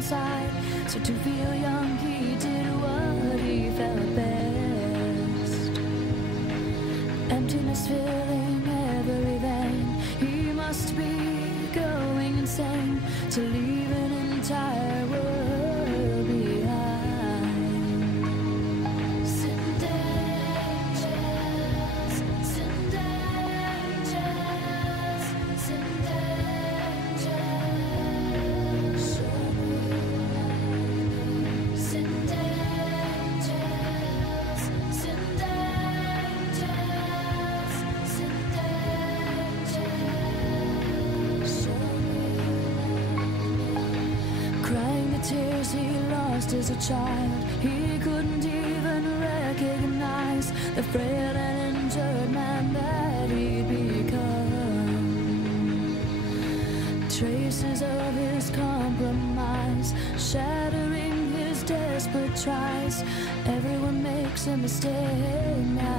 inside. So to feel young, he did what he felt best. Emptiness filling every vein. He must be going insane to leave an entire world behind. Send angels, send angels, send angels. Send angels, send angels, send angels. Crying the tears he lost as a child, he couldn't even recognize the frail and injured man that he'd become. Traces of his compromise, shattering his desperate tries. Everyone makes a mistake now.